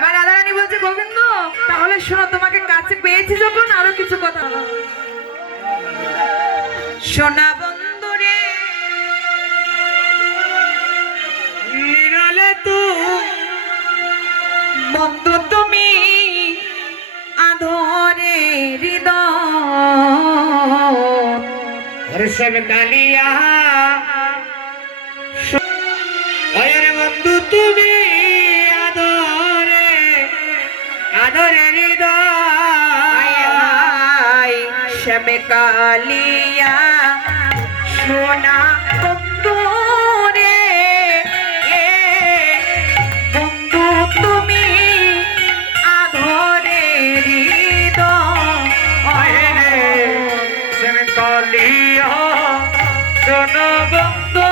এবার রাধারানী বলছে গোবিন্দ তাহলে শোনো তোমাকে কাছে পেয়েছি যখন আরো কিছু কথা সোনা বন্ধু রে নিরলে বন্ধু তুমি আধরে হৃদয় সব কালিয়া বন্ধু তুমি আদরে হৃদয় সব কালিয়া সোনা বন্ধু রে বন্ধু তুমি আধরে হৃদয় সব কালিয়া সোনা বন্ধু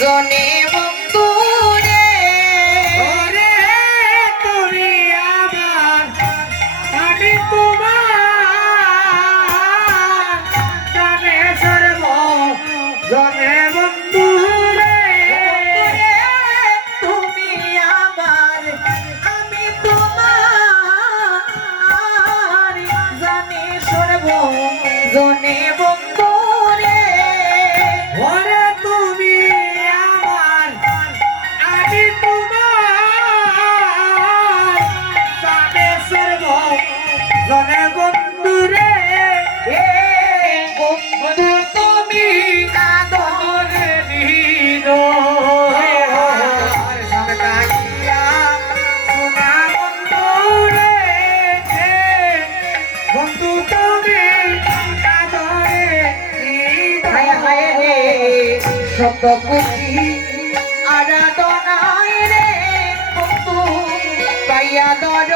জনে বন্ধু রে ওরে তুমি আমার আমি তোমার জানে সর্ব জনে বন্ধু রে তুমি আমার আমি তোমার জানে সর্ব জনে বন্ধু রে ওরে তুমি জনে বন্ধু রে বন্ধু তুমি আদরে হৃদয় সব কালিয়া সোনা বন্ধু রে বন্ধু তুমি আদরে হৃদয় শত কোটি আরাধনায় রে বন্ধু পাইয়া দর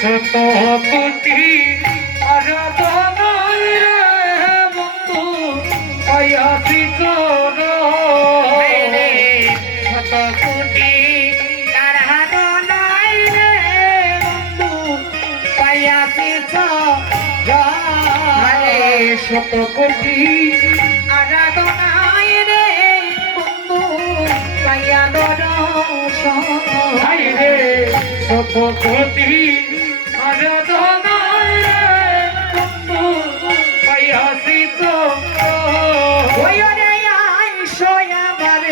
শত কোটি আরাধনায় রে বন্ধু পাইয়াছি চরণে শত কোটি আরাধনায় রে বন্ধু পাইয়াছি চরণে শত কোটি আরাধনায় রে বন্ধু পাইয়া দর্শন রে শত কোটি আরাধনায় রে বন্ধু পাইয়াছি ওরে আইসো আমার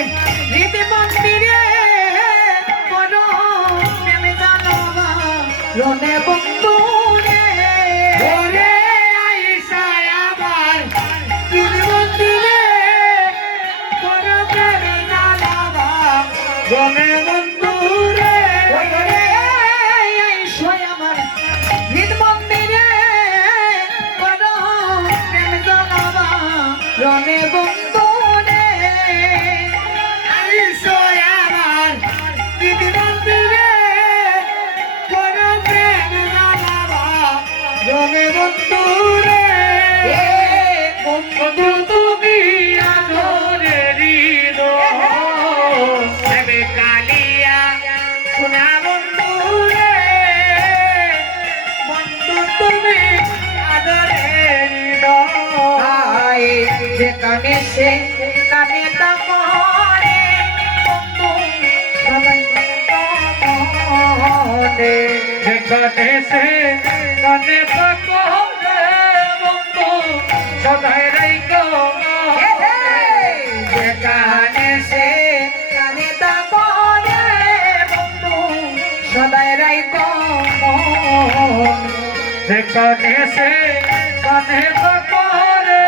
হৃদ মন্দিরে করো প্রেম জানবা রনে বন্ধু রে ওরে আইসা আমার হৃদ মন্দিরে করো প্রেম জানবা রনে বন্ধু রে রনে বন্ধু রে আইসো আমার দিদি মন্দিরে করো প্রেম জানাবা রনে বন্ধু রে বন্ধু তুমি আদরে হৃদয় সব কালিয়া সোনা বন্ধু রে বন্ধু তুমি আদরে হৃদয় যে কানে সে কানে তা করে বন্ধু সবাই মনে যে কানে সে কানে তা করে বন্ধু সদাই রাইকো যে কানে সে কানে তা করে বন্ধু সদাই রাইকো যে কানে সে কানে তা করে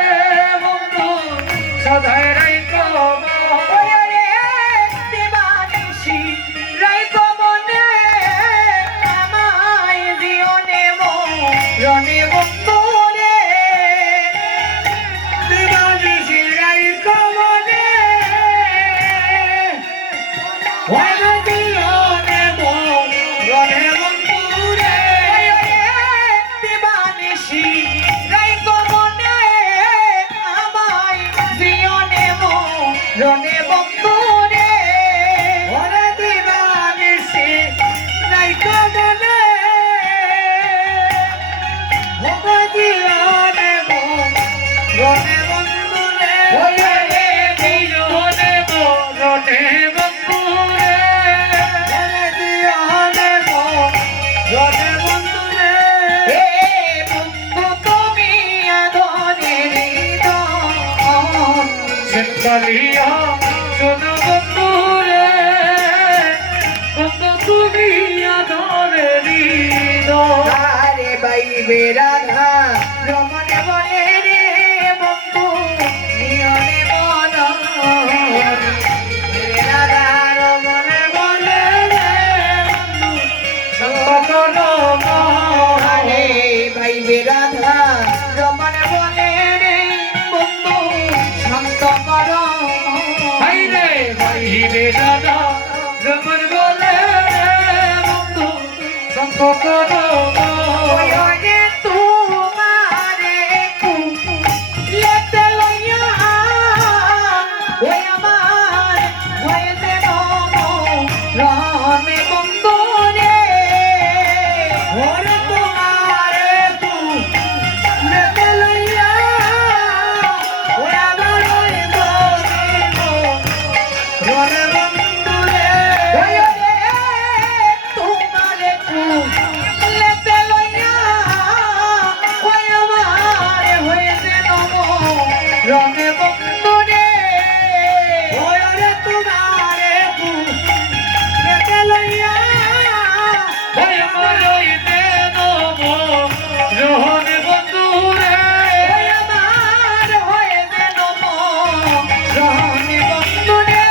সদাই রাইকো দিবানিশি রাইকো মনে আমায় জীবনে রনে বন্ধু রে দিবানিশি রাইকো মনে জীবনে রনে বন্ধু রে দিবানিশি রাইকো মনে রনে বন্ধু বলিয়া শোনো বন্ধু রে, বন্ধু তুমি আদরের হৃদয়। আরে বাইবে রাধা রমন বলে রে বন্ধু নিয়নে মন রাধা রমন বলে রে সকলো আরে বাইবে রাধা রমন বলে রে বন্ধু শান্ত কর ভাই রে ভাই রে দাদা রমন বলে বন্ধু সকলো ওরে তোমারে লেতে লইয়া ওই আমার হয়েছে রমে বন্ধু রে ওরে তোমারে লেতে লইয়া ওই আমার হয়েছে রমে বন্ধু রে তোমারে লেতে লইয়া ওই আমার হয়েছে রমে বন্ধু রে ওরে তোমারে লেতে লইয়া ভাই আমার হইতে নব রোহন বন্ধু রে, ওই আমার হয়েছে রমে বন্ধু রে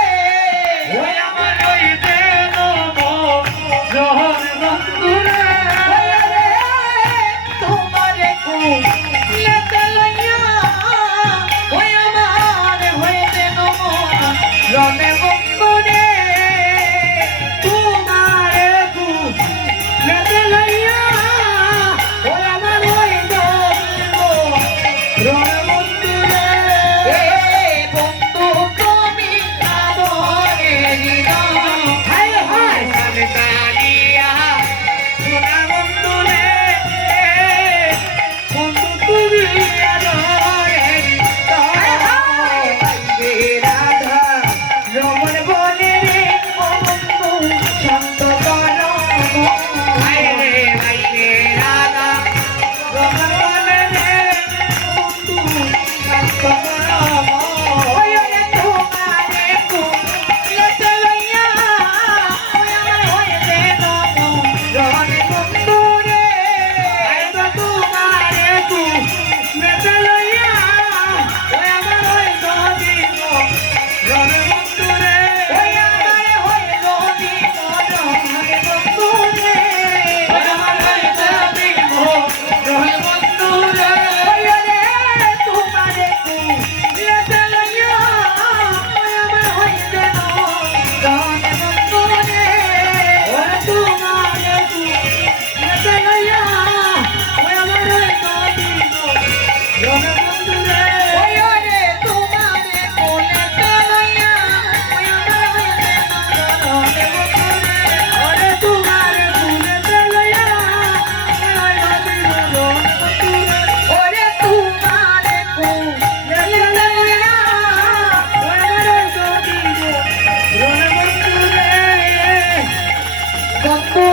ওই আমার হইতে নব রোহন বন্ধু রে। ওরে তোমারে লেতে লইয়া ওই আমার হয়েছে রমে বন্ধু রে তোমারে লেতে লইয়া ওই আমার হয়েছে রমে বন্ধু রে বন্ধু তুমি আদরের হৃদয় হায় হায় দাঁড়িয়া সোনা বন্ধু রে, বন্ধু তুমি আদরের রাধা রমন বলে রে বন্ধু শান্ত কর ভাই রে রাধা রমন বলে রে বন্ধু শান্ত কর ওরে তোমারে লেতে লইয়া ওই আমার হয়েছে রমন বন্ধু রে তোমারে লেতে লইয়া ওই আমার হয়েছে রমে বন্ধু রে ওই আমার হয়েছে রমে বন্ধু রে ওই আমার হইতে রোহন বন্ধু রে, ওরে তোমারে লেতে লইয়া ওই আমার হয়েছে রমে বন্ধু রে ওরে তোমারে লেতে লইয়া ওই আমার হয়েছে রমে বন্ধু রে ওরে তোমারে লেতে লইয়া ওই আমার হয়েছে রমে বন্ধু রে ওরে তোমারে লেতে লইয়া ওই আমার হয়েছে রমে বন্ধু রে ওরে তোমারে লেতে লইয়া ওই আমার হয়েছে রমে বন্ধু রে বন্ধু